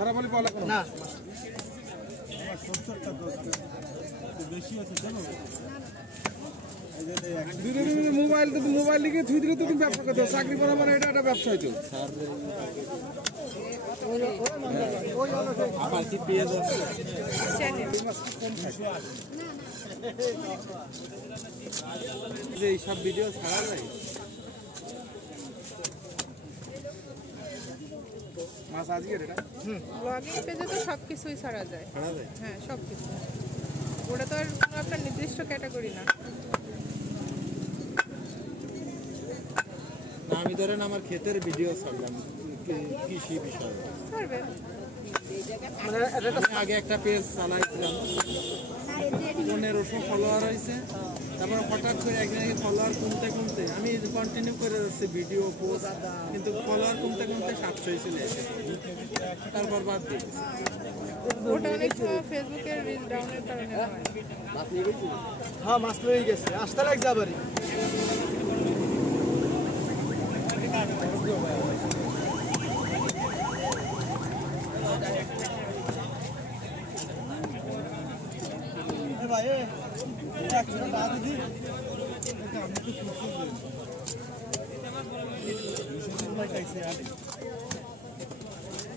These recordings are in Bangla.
খারাপ হলে বলা না মোবাইল তো মোবাইল লিখে থুই দিলে তো তুমি ব্যবসা করতে চাকরি করা মানে এটা একটা ব্যবসা হইতো এইসব ভিডিও ছাড়া যায় মাছ আজকে এটা ব্লগিং পেজে তো সবকিছুই ছাড়া যায় হ্যাঁ সবকিছু ওটা তো আর কোনো একটা নির্দিষ্ট ক্যাটাগরি না আমি ধরেন আমার ক্ষেতের ভিডিও ছাড়লাম কৃষি বিষয়ে ছাড়বেন আগে একটা পেজ চালাইছিলাম 1500 ফলোয়ার হয়েছে তারপর হঠাৎ করে একদিন ফলোয়ার কমতে আমি কন্টিনিউ করে যাচ্ছি ভিডিও পোস্ট কিন্তু ফলোয়ার কমতে 700 চলে এসেছে তারপর বাদ দিয়েছি ওটা অনেক সময় ফেসবুকের রিচ ডাউনের কারণে হয় হ্যাঁ মাছ লয়ে গেছে আসতে লাগ যাবারই ভাই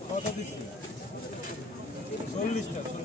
কত দিচ্ছি 40 টাকা